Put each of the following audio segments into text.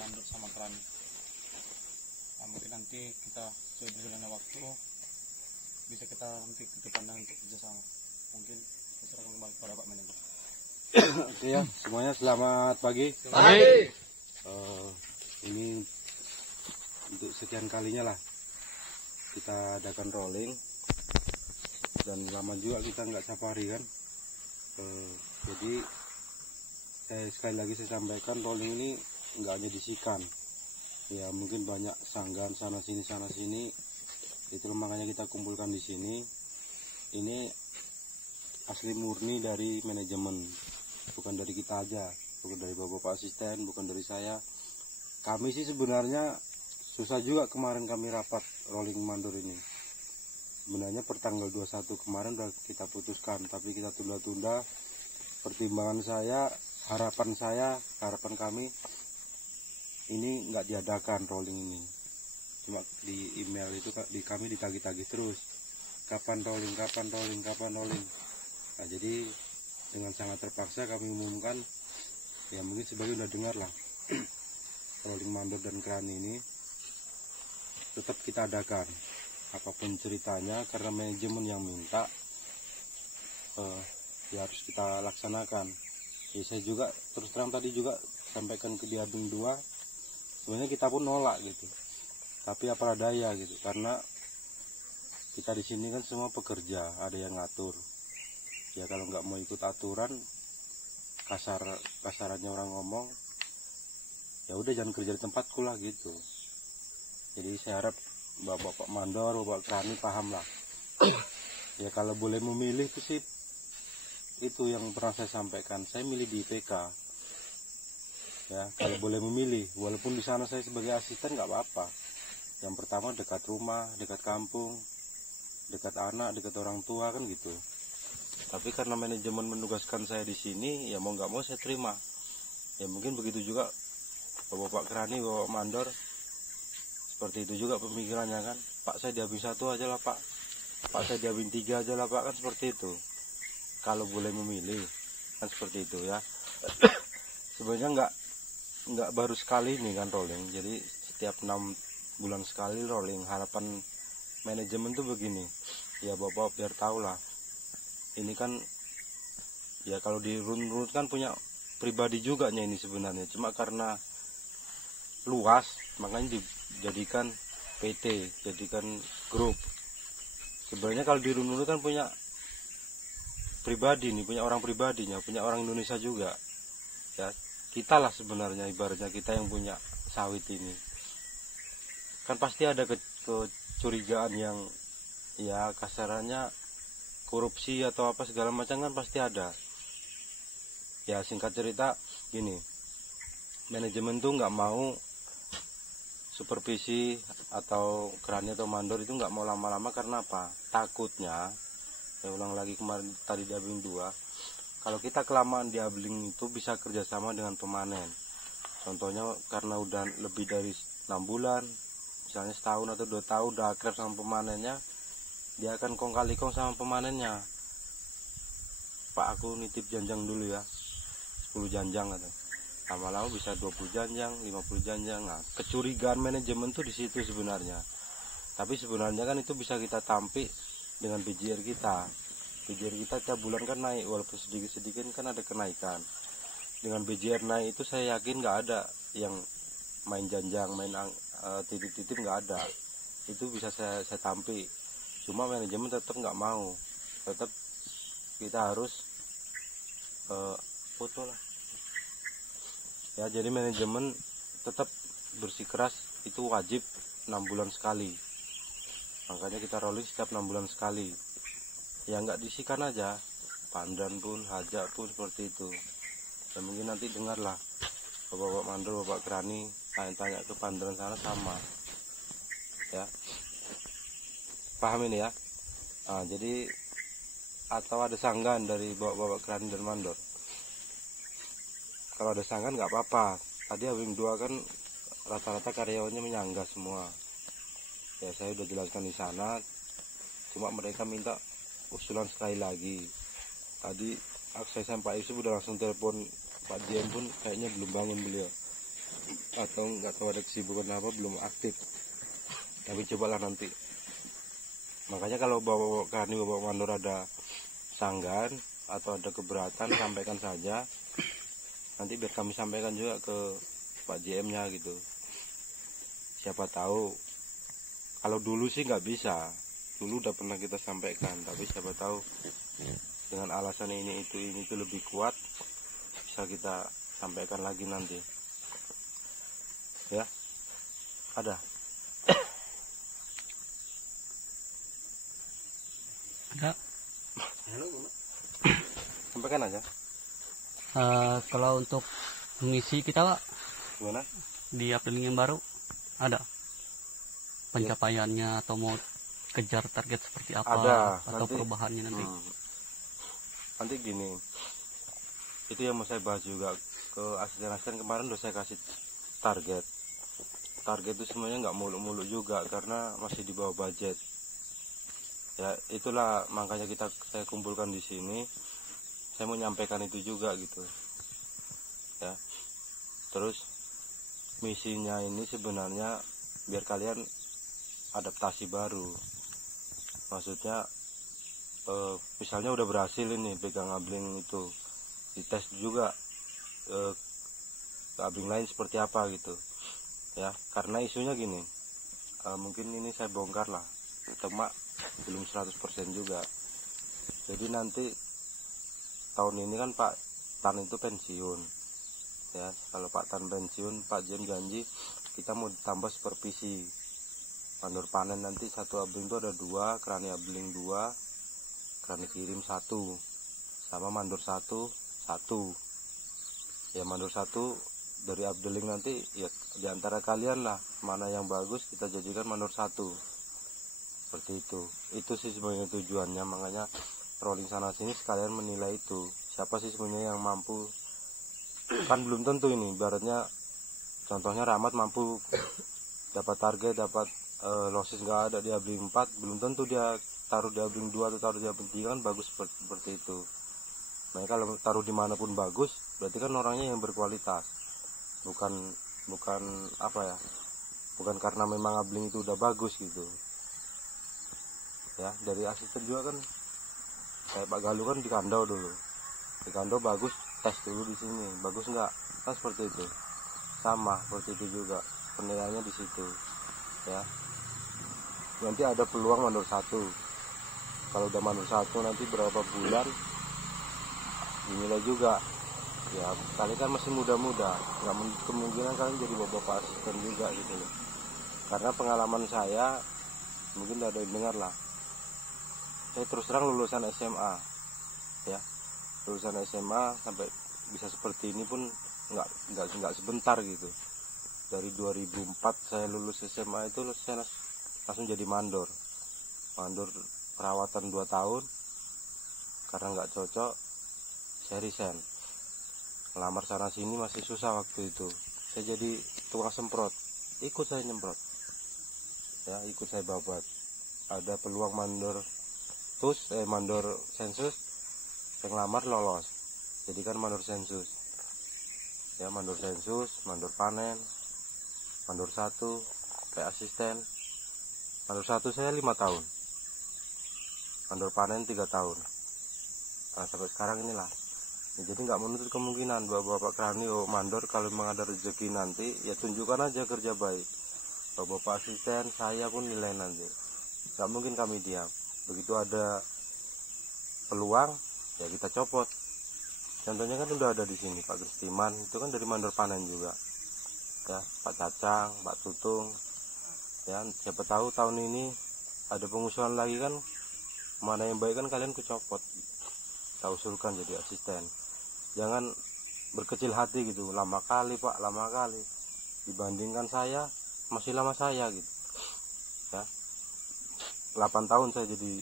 mandor sama kerani. Nah, mungkin nanti kita sudah berjalannya waktu bisa kita nanti ke depannya untuk kerjasama. Mungkin saya serahkan kembali kepada Pak Manajer. Oke ya, semuanya selamat pagi. Pagi. Ini untuk sekian kalinya lah kita adakan rolling, dan lama juga kita nggak safari kan. Jadi sekali lagi saya sampaikan, rolling ini nggak hanya disikan ya, mungkin banyak sanggan sana sini, itu makanya kita kumpulkan di sini. Ini asli murni dari manajemen, bukan dari kita aja, bukan dari bapak asisten, bukan dari saya. Kami sih sebenarnya susah juga kemarin kami rapat rolling mandor ini. Sebenarnya per tanggal 21 kemarin udah kita putuskan, tapi kita tunda-tunda. Pertimbangan saya, harapan kami ini nggak diadakan rolling ini. Cuma di email itu kami ditagih-tagih terus, kapan rolling. Nah, jadi dengan sangat terpaksa kami umumkan, ya mungkin sebagian udah dengar lah, rolling mandor dan kerani ini tetap kita adakan apapun ceritanya, karena manajemen yang minta, ya harus kita laksanakan. Ya, saya juga terus terang tadi juga sampaikan ke Diabing 2, sebenarnya kita pun nolak gitu, tapi apa daya gitu, karena kita di sini kan semua pekerja, ada yang ngatur. Ya kalau nggak mau ikut aturan, kasarannya orang ngomong, ya udah jangan kerja di tempatku lah gitu. Jadi saya harap bapak mandor, bapak kerani paham lah. Ya kalau boleh memilih itu sih, itu yang pernah saya sampaikan, saya milih di IPK. Ya kalau boleh memilih, walaupun di sana saya sebagai asisten nggak apa-apa. Yang pertama dekat rumah, dekat kampung, dekat anak, dekat orang tua kan gitu. Tapi karena manajemen menugaskan saya di sini, ya mau nggak mau saya terima. Ya mungkin begitu juga bapak kerani, bapak mandor, seperti itu juga pemikirannya kan. Pak saya di Abing 1 aja lah Pak saya di Abing 3 aja lah Pak, kan seperti itu. Kalau boleh memilih kan seperti itu ya. Sebenarnya nggak baru sekali ini kan rolling, jadi setiap 6 bulan sekali rolling. Harapan manajemen tuh begini ya bapak, biar tahu lah, ini kan ya kalau dirunut kan punya pribadi juga nya ini sebenarnya, cuma karena luas makanya dijadikan PT, jadikan grup. Sebenarnya kalau dirunut kan punya pribadi nih, punya orang pribadinya, punya orang Indonesia juga ya. Kita lah sebenarnya, ibaratnya kita yang punya sawit ini kan pasti ada kecurigaan yang ya kasarannya korupsi atau apa segala macam kan pasti ada ya. Singkat cerita gini, manajemen tuh nggak mau supervisi atau kerani atau mandor itu nggak mau lama-lama, karena apa? Takutnya, saya ulang lagi kemarin tadi di Abing 2, kalau kita kelamaan di Abling itu bisa kerjasama dengan pemanen. Contohnya karena udah lebih dari 6 bulan, misalnya setahun atau 2 tahun udah akrab sama pemanennya, dia akan kong kali kong sama pemanennya. Pak aku nitip janjang dulu ya, 10 janjang atau lama-lama bisa 20 janjang, 50 janjang. Nah, kecurigaan manajemen tuh di situ sebenarnya. Tapi sebenarnya kan itu bisa kita tampik dengan BJR kita. BJR kita tiap bulan kan naik, walaupun sedikit-sedikit kan ada kenaikan. Dengan BJR naik itu saya yakin nggak ada yang main janjang, main titip-titip, nggak ada. Itu bisa saya tampik. Cuma manajemen tetap nggak mau, tetap kita harus foto lah. Ya jadi manajemen tetap bersikeras itu wajib 6 bulan sekali. Makanya kita rolling setiap 6 bulan sekali. Ya nggak disikan aja, pandan pun, hajak pun seperti itu. Dan mungkin nanti dengarlah bapak mandor, bapak kerani tanya-tanya ke pandan sana sama. Ya, paham ini ya. Nah, jadi atau ada sanggan dari bapak kerani dan mandor. Kalau ada sanggan nggak apa-apa. Tadi Abing 2 kan rata-rata karyawannya menyangga semua. Ya saya udah jelaskan di sana. Cuma mereka minta usulan sekali lagi. Tadi saya sama Pak Yusuf udah langsung telepon Pak Jen, pun kayaknya belum bangun beliau. atau nggak tahu ada kesibukan apa, belum aktif. Tapi cobalah nanti. Makanya kalau bawa Karni, bawa mandor ada sanggan atau ada keberatan, sampaikan saja. Nanti biar kami sampaikan juga ke Pak JM-nya gitu. Siapa tahu, kalau dulu sih nggak bisa. Dulu udah pernah kita sampaikan, tapi siapa tahu dengan alasan ini itu lebih kuat, bisa kita sampaikan lagi nanti. Ya, ada. Ada. Sampaikan aja. Kalau untuk misi kita Pak Gimana? di April yang baru ada pencapaiannya atau mau kejar target seperti apa Ada, atau nanti, perubahannya nanti. Nanti gini, itu yang mau saya bahas juga ke asisten-asisten. Kemarin udah saya kasih target. Target itu semuanya nggak muluk-muluk juga karena masih di bawah budget. Ya itulah makanya saya kumpulkan di sini. Saya mau nyampaikan itu juga gitu. Ya. Terus misinya ini sebenarnya biar kalian adaptasi baru. Maksudnya misalnya udah berhasil ini pegang abling itu, dites juga abling lain seperti apa gitu. Ya, karena isunya gini. Mungkin ini saya bongkar lah. Cuma belum 100% juga. Jadi nanti tahun ini kan Pak Tan itu pensiun. Ya, kalau Pak Tan pensiun, Pak Jem janji kita mau tambah supervisi. Mandor panen nanti satu abling itu ada 2, kerani abling 2, kerani kirim 1, sama mandor 1. Ya mandor 1 dari abdeling nanti ya diantara kalian lah mana yang bagus kita jadikan mandor 1. Seperti itu. Itu sih sebenarnya tujuannya, makanya rolling sana sini sekalian menilai itu. Siapa sih sebenarnya yang mampu? Kan belum tentu ini, ibaratnya contohnya Rahmat mampu dapat target, dapat losis nggak ada di abling 4, belum tentu dia taruh di abling 2 atau taruh di abling 3 kan bagus seperti itu. Makanya kalau taruh dimanapun bagus, berarti kan orangnya yang berkualitas, bukan apa ya, bukan karena memang abling itu udah bagus gitu. Ya dari asisten juga kan, kayak Pak Galuh kan di Kandau dulu, di Kandau bagus, tes dulu di sini bagus nggak, kan seperti itu. Sama seperti itu juga penilaiannya di situ. Ya nanti ada peluang mandor 1. Kalau udah mandor 1 nanti berapa bulan dinilai juga. Ya kalian kan masih muda-muda, nggak kemungkinan kalian jadi bapak asisten juga gitu loh. Karena pengalaman saya, mungkin udah ada yang dengar lah, saya terus terang lulusan SMA. Ya lulusan SMA sampai bisa seperti ini pun nggak sebentar gitu. Dari 2004 saya lulus SMA itu saya langsung jadi mandor perawatan 2 tahun. Karena nggak cocok saya resign, ngelamar sana sini masih susah waktu itu. Saya jadi tukang semprot, ikut saya nyemprot, ya ikut saya babat. Ada peluang mandor mandor sensus, yang lamar lolos, jadi kan mandor sensus. Ya mandor sensus, mandor panen, mandor 1 kayak asisten. Mandor 1 saya 5 tahun, mandor panen 3 tahun. Nah, sampai sekarang inilah. Ya, jadi nggak menutup kemungkinan bapak Krani mandor kalau memang ada rezeki nanti ya tunjukkan aja kerja baik. Bapak asisten saya pun nilai nanti. Nggak mungkin kami diam. Begitu ada peluang ya kita copot. Contohnya kan udah ada di sini Pak Kristiman, itu kan dari mandor panen juga. Ya Pak Cacang, Pak Tutung. Ya siapa tahu tahun ini ada pengusulan lagi kan, mana yang baik kan kalian kecopot, kita usulkan jadi asisten. Jangan berkecil hati gitu, lama kali Pak, lama kali dibandingkan saya, masih lama saya gitu. Ya 8 tahun saya jadi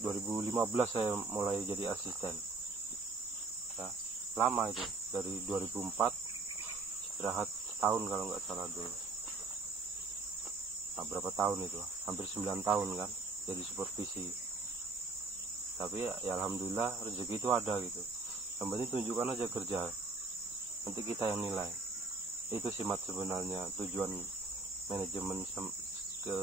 2015 saya mulai jadi asisten. Ya lama itu, dari 2004 istirahat setahun kalau nggak salah dulu. Nah, berapa tahun itu, hampir 9 tahun kan jadi supervisi. Tapi ya alhamdulillah rezeki itu ada gitu. Yang penting tunjukkan aja kerja. nanti kita yang nilai. Itu sih Mat sebenarnya tujuan manajemen ke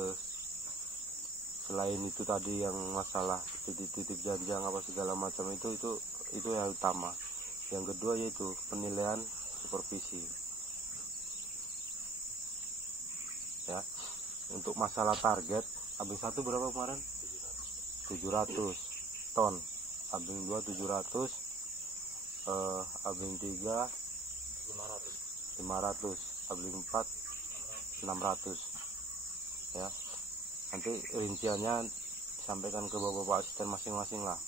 selain itu tadi yang masalah titik-titik janjang apa segala macam itu yang utama. Yang kedua yaitu penilaian supervisi. Ya. Untuk masalah target, abing 1 berapa kemarin? 700 ton. Abing 2 700, abing 3 500, abing 4 600. Ya. Nanti rinciannya sampaikan ke bapak-bapak asisten masing-masing lah.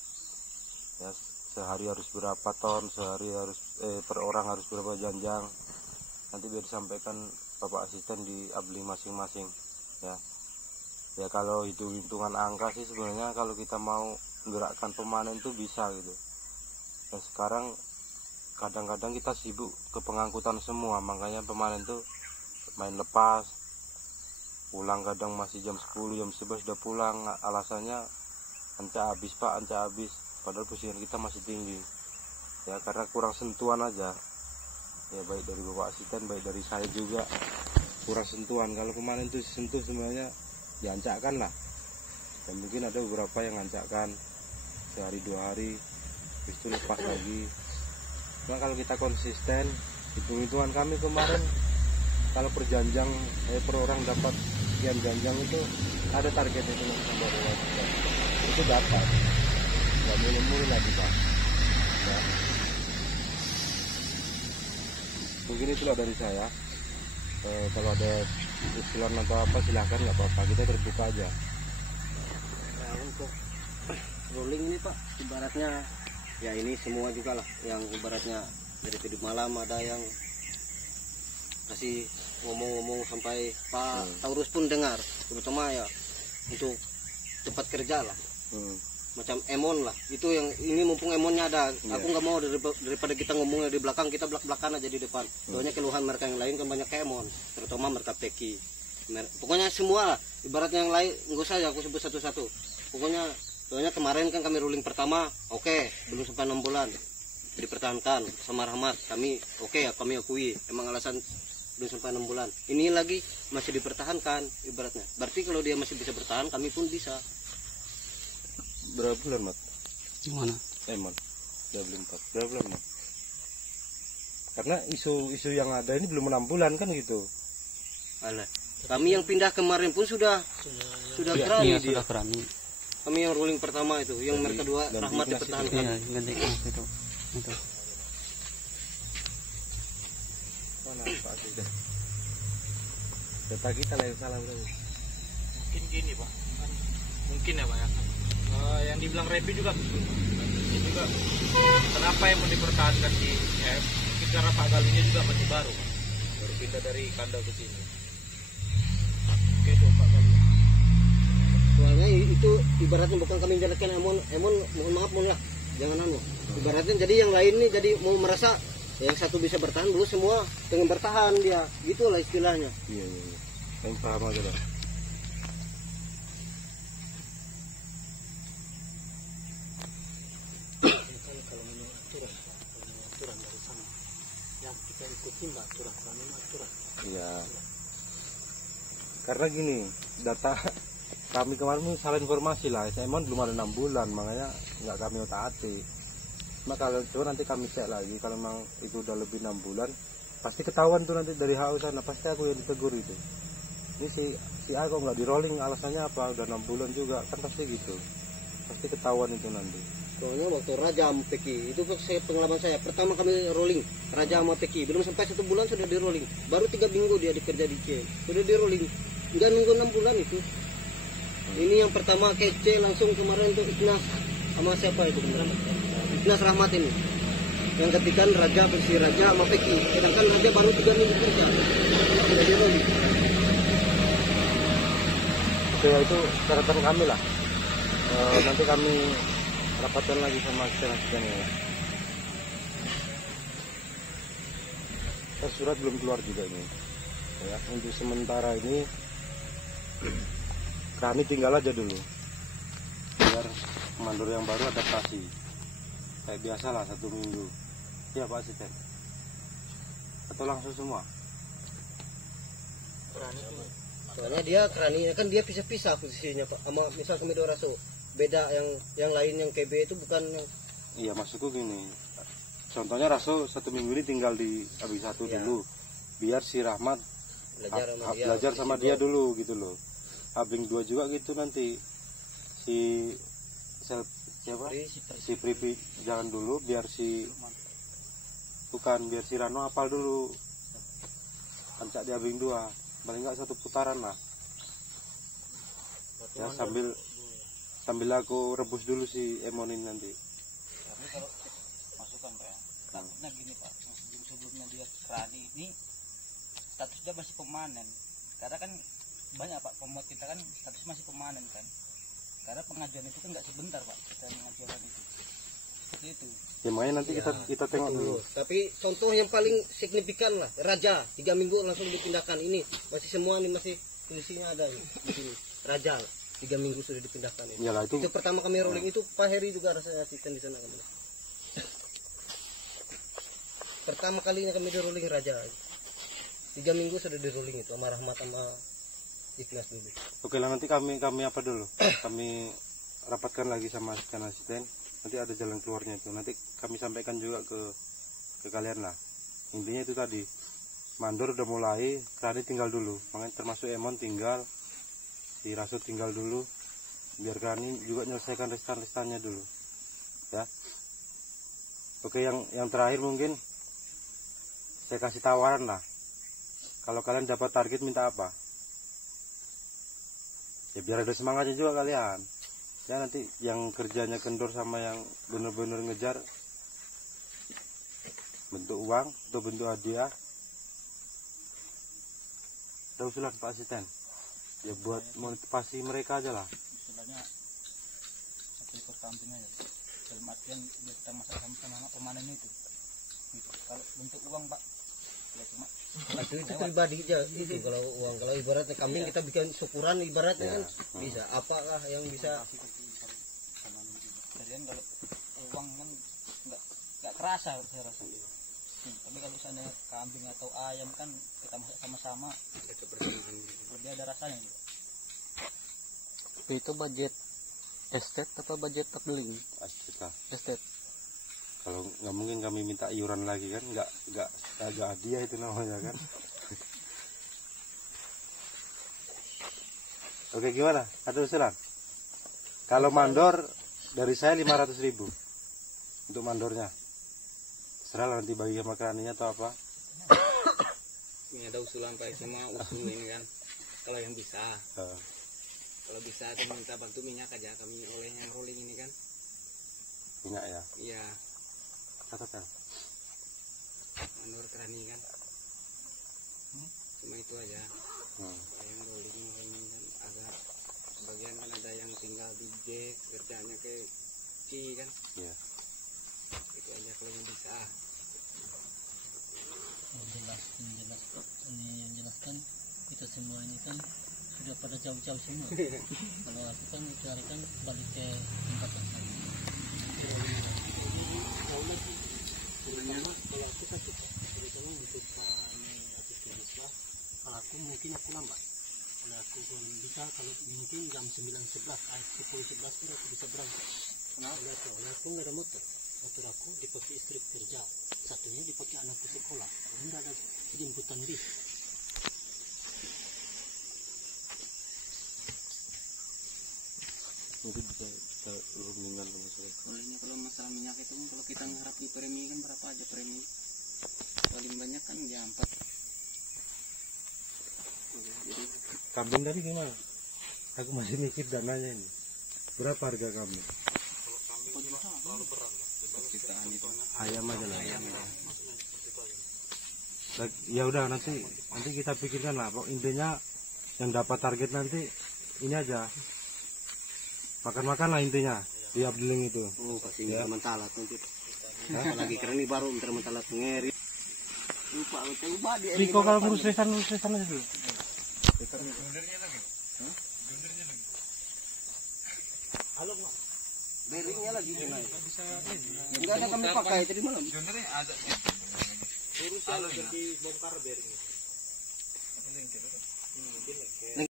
Ya, sehari harus berapa ton, sehari harus per orang harus berapa janjang. Nanti biar disampaikan bapak asisten di abling masing-masing. Ya kalau hitungan angka sih sebenarnya kalau kita mau menggerakkan pemanen itu bisa gitu. Dan sekarang kadang-kadang kita sibuk ke pengangkutan semua, makanya pemanen tuh main lepas, pulang kadang masih jam 10, jam 11 sudah pulang, alasannya ancak habis Pak, ancak habis, padahal pusingan kita masih tinggi. Ya karena kurang sentuhan aja. Ya baik dari bapak asisten, baik dari saya juga kurang sentuhan. Kalau pemanen itu sentuh sebenarnya diancakkan lah. Dan mungkin ada beberapa yang ancakkan sehari 2 hari, habis itu lepas lagi. Nah kalau kita konsisten, hitung-hitungan kami kemarin kalau per janjang per orang dapat sekian janjang itu ada target itu sampai itu dapat. Gak mulai lagi Pak. Ya. Mungkin itulah dari saya. Kalau ada usulan atau apa silahkan, nggak apa-apa, kita terbuka aja. Nah, untuk rolling ini Pak, ibaratnya ya ini semua juga lah, yang ibaratnya dari tadi malam ada yang kasih ngomong-ngomong sampai Pak Taurus pun dengar, terutama ya untuk cepat kerja lah. Macam Emon lah, itu yang ini mumpung Emonnya ada, aku nggak mau daripada kita ngomongnya di belakang, kita belak-belakan aja di depan. Soalnya keluhan mereka yang lain kan banyak ke Emon, terutama mereka Peki. Pokoknya semua lah, ibaratnya yang lain nggak usah ya aku sebut satu-satu. Pokoknya soalnya kemarin kan kami ruling pertama, oke, belum sampai 6 bulan dipertahankan sama Rahmat, kami oke ya, kami akui emang alasan belum sampai 6 bulan. Ini lagi masih dipertahankan ibaratnya. Berarti kalau dia masih bisa bertahan, kami pun bisa. Berapa bulan Mat? Gimana? Emon udah belum 4. Berapa bulan Mat? Karena isu yang ada ini belum 6 bulan kan gitu. Alah, kami yang pindah kemarin pun sudah berani Iya, dia. sudah berani. Kami yang ruling pertama itu, yang Ganti- mereka dua ganti Rahmat kelas dipertahankan. Iya, ganti itu. Mana Pak Asisten? Data kita lah yang salah berarti. Mungkin gini Pak, mungkin ya Pak ya. Yang dibilang Repi juga betul. Ini juga kenapa yang mau dipertahankan di F? Mungkin karena Pak Galunya juga masih baru, Pak. Baru pindah dari kandang ke sini. Oke tuh Pak Galunya. Soalnya itu ibaratnya bukan kami menjelekan Emon, mohon maaf Mon ya, jangan anu. Ibaratnya jadi yang lain nih jadi mau merasa yang satu bisa bertahan, dulu semua pengen bertahan dia, gitulah istilahnya. Iya. Yang paham aja lah. Kalau memang aturan dari sana yang kita ikutin aturan, kalau memang aturan. Iya. Karena gini, data kami kemarin pun salah informasi lah. Emon belum ada 6 bulan, makanya nggak kami otak-atik. Cuma kalau coba nanti kami cek lagi, kalau memang itu udah lebih 6 bulan, pasti ketahuan tuh nanti dari HU sana, pasti aku yang ditegur itu. Ini si A kok nggak di rolling, alasannya apa? Udah 6 bulan juga, kan pasti gitu. Pasti ketahuan itu nanti. Soalnya waktu Raja sama Peki, itu pengalaman saya, pertama kami rolling, Raja sama Peki, belum sampai 1 bulan sudah di rolling. Baru 3 minggu dia dikerja di C, sudah di rolling. Nggak nunggu 6 bulan itu. Ini yang pertama ke C langsung kemarin untuk Ignas, sama siapa itu beneran? Ignas Rahmat ini. Yang ketiga Raja versi Raja sama Peki, sedangkan Raja baru 3 minggu kerja. Sudah di rolling. Oke, itu catatan kami lah. Nanti kami rapatkan lagi sama asisten-asistennya ya. Surat belum keluar juga ini. Ya, untuk sementara ini kami tinggal aja dulu. Biar mandor yang baru adaptasi. Kayak biasa lah 1 minggu. Ya Pak Asisten. atau langsung semua? Soalnya dia keraninya kan dia pisah-pisah posisinya Pak. Sama misal kami dua raso. Beda yang lain yang KB itu bukan yang Iya, maksudku gini. Contohnya Raso 1 minggu ini tinggal di abis 1 Iya. dulu. Biar si Rahmat belajar sama dia dulu gitu loh. Abing 2 juga gitu nanti. Siapa? Si Pripi jangan dulu biar si Rano hafal dulu. Ancak di abing 2. Paling enggak 1 putaran lah. Ya sambil aku rebus dulu si Emonin nanti. Tapi kalau masukan Pak ya, takutnya gini Pak, sebelumnya dia kerani ini statusnya masih pemanen. Karena kan banyak Pak pemot kita kan status masih pemanen kan. Karena pengajian itu kan nggak sebentar Pak kita mengajarkan itu. Seperti itu. Ya makanya nanti kita tengok dulu. Tapi contoh yang paling signifikan lah Raja 3 minggu langsung dipindahkan. Ini masih semua nih masih tulisannya ada nih di sini. Raja 3 minggu sudah dipindahkan ini. Iyalah itu. Itu pertama kami rolling itu Pak Heri juga rasanya asisten di sana kami. Pertama kalinya kami di rolling Raja. 3 minggu sudah di rolling itu sama Rahmat sama Ikhlas dulu. Oke lah, nanti kami apa dulu? Kami rapatkan lagi sama asisten. Nanti ada jalan keluarnya itu. Nanti kami sampaikan juga ke kalian lah. Intinya itu tadi. Mandor udah mulai, Krani tinggal dulu. Makanya termasuk Emon tinggal, si Rasul tinggal dulu. Biar Krani juga menyelesaikan restan-restannya dulu. Ya. Oke, yang terakhir mungkin saya kasih tawaran lah. Kalau kalian dapat target minta apa? Ya biar ada semangatnya juga kalian. Ya nanti yang kerjanya kendor sama yang bener-bener ngejar bentuk uang atau bentuk hadiah. Ada usulan Pak Asisten? Ya buat motivasi mereka aja lah. Istilahnya 1 ekor kambing aja. Dalam artian biar kita masak sama pemanen itu. Gitu. Kalau bentuk uang Pak, ya cuma Itu pribadi aja itu kalau uang. Kalau ibaratnya kambing kita bikin syukuran ibaratnya kan bisa. Apakah yang bisa? Jadi kalau uang kan nggak kerasa saya rasa. Tapi kalau seandainya kambing atau ayam kan kita masak sama-sama, lebih ada rasanya juga. Itu budget estate apa budget takbeling? Estate. Kalau nggak mungkin kami minta iuran lagi kan, nggak hadiah itu namanya kan. Oke, gimana? Ada usulan? Kalau mandor dari saya 500.000 untuk mandornya. Serah nanti bagi sama keraninya atau apa. Ini ada usulan Pak semua usul ini kan. Kalau yang bisa. Kalau bisa aku minta bantu minyak aja kami oleh yang rolling ini kan. Minyak ya. Iya. Katakan. Mandor kerani kan. Cuma itu aja. Yang rolling ini kan agak sebagian kan ada yang tinggal di Jack kerjanya ke Ci kan. Iya. Itu aja kalau yang bisa. Yang jelaskan kita semua ini kan sudah pada jauh-jauh semua. Kalau aku kan carikan balik ke tempat yang sama. Kalau aku kan terutama untuk kalau aku mungkin aku lambat. Kalau aku bisa kalau mungkin jam 9.11, 10.11 pun aku bisa berangkat. Kenapa? Soalnya aku nggak ada motor. Motor aku dipakai istri kerja, satunya dipakai anakku sekolah. Enggak ada jemputan bis. Mungkin kita rundingan masalah. Kalau masalah minyak itu kalau kita ngarap di premi kan berapa aja premi? Paling banyak kan ya 4. Jadi Kambing tadi gimana? Aku masih mikir dananya ini. Berapa harga kambing? Ayam aja lah. Ya udah nanti kita pikirkan lah. Pokok intinya yang dapat target nanti ini aja. Makan-makan lah intinya di Abdeling itu. Oh pasti ya. Mentalat nanti. Apalagi kerani baru mentalat ngeri. Lupa dia. Riko kalau ngurus resan aja dulu. Halo Mak. Beringnya lagi naik. Enggak ada kami pakai tadi malam. spesial untuk dibongkar bearing. Mungkin lengket.